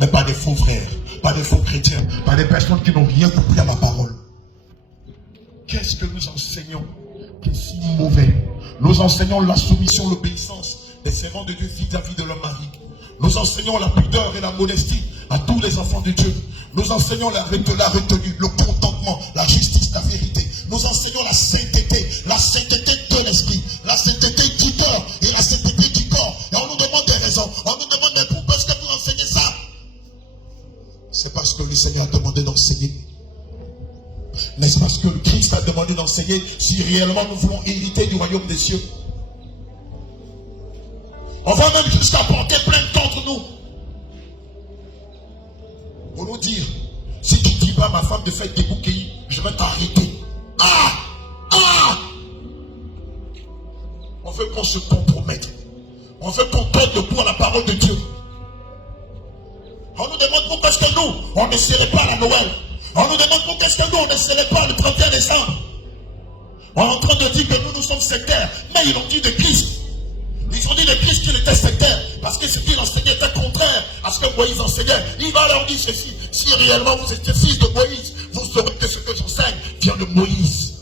mais pas des faux frères, pas des faux chrétiens, pas des personnes qui n'ont rien compris à ma parole. Qu'est-ce que nous enseignons qui est si mauvais? Nous enseignons la soumission, l'obéissance des servants de Dieu vis-à-vis de leur mari. Nous enseignons la pudeur et la modestie à tous les enfants de Dieu. Nous enseignons la retenue, le contentement, la justice, la vérité. Nous enseignons la sainteté de l'esprit, la sainteté du cœur et la sainteté du corps. Et on nous demande des raisons. On nous demande mais pourquoi est-ce que vous enseignez ça? C'est parce que le Seigneur a demandé d'enseigner. N'est-ce pas ce que le Christ a demandé d'enseigner si réellement nous voulons hériter du royaume des cieux? On va même jusqu'à porter plainte contre nous. Pour nous dire, si tu ne dis pas à ma femme de faire des bouquets, je vais t'arrêter. On veut qu'on se compromette. On veut qu'on donne debout à la parole de Dieu. On nous demande pourquoi est-ce que nous, on ne serait pas à la Noël. On nous demande pourquoi est-ce que nous, on ne serait pas le 31 décembre. On est en train de dire que nous sommes sectaires. Mais ils ont dit de Christ. Ils ont dit de Christ qu'il était sectaire. Parce que ce qu'il enseignait était contraire à ce que Moïse enseignait. Il va leur dire ceci. Si réellement vous étiez fils de Moïse, vous saurez que ce que j'enseigne vient de Moïse.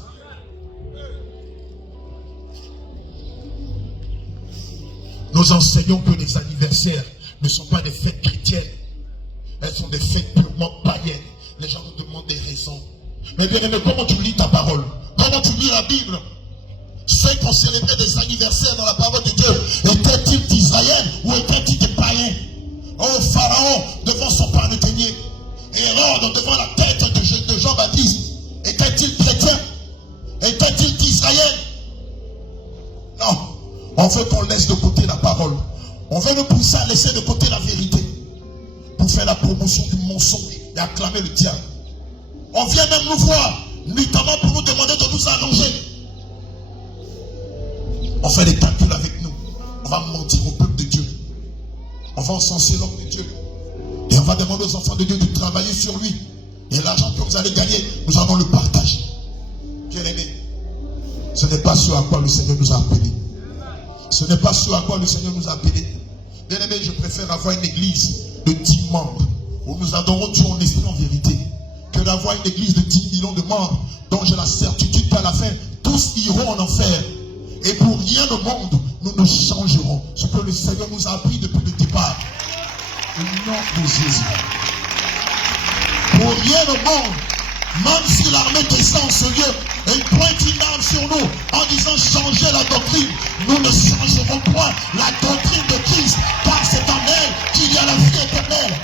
Nous enseignons que les anniversaires ne sont pas des fêtes chrétiennes. Elles sont des fêtes purement païennes. Les gens nous demandent des raisons. Mais bien aimé, comment tu lis ta parole? Comment tu lis la Bible? Ceux qui ont célébré des anniversaires dans la parole de Dieu, étaient-ils d'Israël ou étaient-ils des païens? Oh, Pharaon devant son partenariat, Hérode devant la tête de Jean-Baptiste, était-il chrétien? Était-il d'Israël? Non. On veut qu'on laisse de côté la parole. On veut nous pousser à laisser de côté la vérité pour faire la promotion du mensonge et acclamer le diable. On vient même nous voir, notamment pour nous demander de nous arranger. On fait des calculs avec nous. On va mentir au peuple de Dieu. On va encenser l'homme de Dieu. Et on va demander aux enfants de Dieu de travailler sur lui. Et l'argent que vous allez gagner, nous allons le partager. Bien aimé, ce n'est pas ce à quoi le Seigneur nous a appelés. Ce n'est pas ce à quoi le Seigneur nous a appelés. Bien aimé, je préfère avoir une église de 10 membres où nous adorons Dieu en esprit en vérité, que d'avoir une église de 10 millions de membres dont j'ai la certitude qu'à la fin, tous iront en enfer. Et pour rien au monde, nous ne changerons ce que le Seigneur nous a appris depuis le départ. Au nom de Jésus. Pour rien au monde, même si l'armée descend en ce lieu et pointe une arme sur nous en disant changer la doctrine, nous ne changerons point la doctrine de Christ, car c'est en elle qu'il y a la vie éternelle.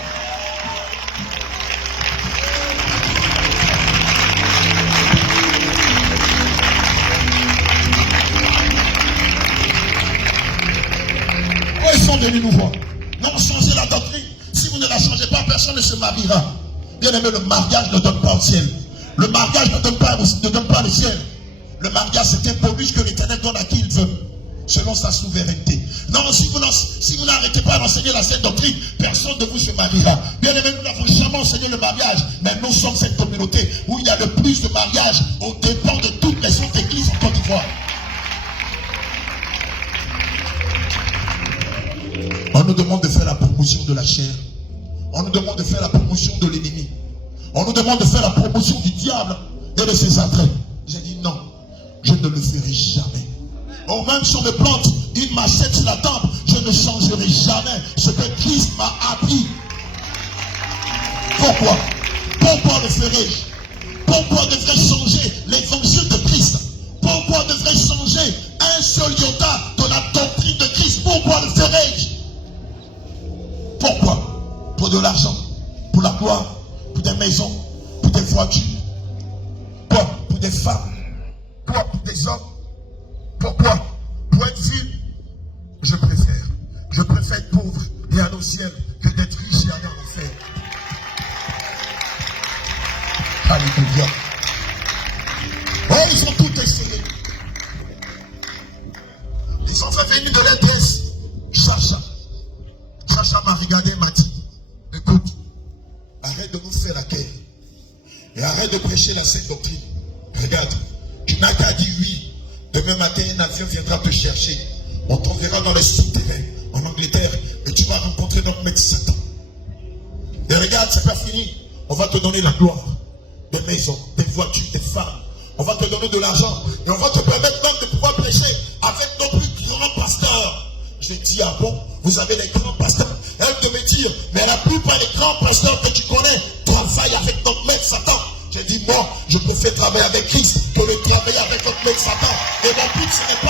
Ils sont venus nous voir. Non, changez la doctrine. Si vous ne la changez pas, personne ne se mariera. Bien aimé, le mariage ne donne pas au ciel. Le mariage ne donne pas le ciel. Le mariage, c'est un bonus que l'Éternel donne à qui il veut, selon sa souveraineté. Non, si vous n'arrêtez pas d'enseigner la sainte doctrine, personne de vous se mariera. Bien aimé, nous n'avons jamais enseigné le mariage, mais nous sommes cette communauté où il y a le plus de mariages au dépend de toutes les autres églises en Côte d'Ivoire. On nous demande de faire la promotion de la chair. On nous demande de faire la promotion de l'ennemi. On nous demande de faire la promotion du diable et de ses attraits. J'ai dit non, je ne le ferai jamais. Oh, même si on me plante une machette sur la tempe, je ne changerai jamais ce que Christ m'a appris. Pourquoi? Pourquoi le ferai-je? Pourquoi devrais-je changer l'évangile de Christ? Pourquoi devrais-je changer un seul iota de la doctrine de Christ? Pourquoi le ferai-je? Pourquoi? Pour de l'argent, pour la gloire, pour des maisons, pour des voitures. Quoi? Pour des femmes. Quoi? Pour des hommes. Pourquoi? Pour être vu. Je préfère être pauvre et aller au ciel que d'être riche et aller en enfer. Alléluia. Oh, ils ont tout essayé. Ils ont fait venir de la déesse. Chacha m'a regardé et m'a dit, écoute, arrête de nous faire la guerre. Et arrête de prêcher la sainte doctrine. Regarde, tu n'as qu'à dire oui. Demain matin, un avion viendra te chercher. On t'enverra dans les souterrains en Angleterre et tu vas rencontrer notre maître Satan. regarde, c'est pas fini. On va te donner la gloire, des maisons, des voitures, des femmes. On va te donner de l'argent. Et on va te permettre même de pouvoir prêcher avec nos plus grands pasteurs. J'ai dit, ah bon, vous avez des grands pasteurs. Elle de me dire, mais la plupart des grands pasteurs que tu connais travaillent avec notre maître Satan. J'ai dit, moi, je préfère travailler avec Christ que de travailler avec notre maître Satan. Et mon but, ce n'est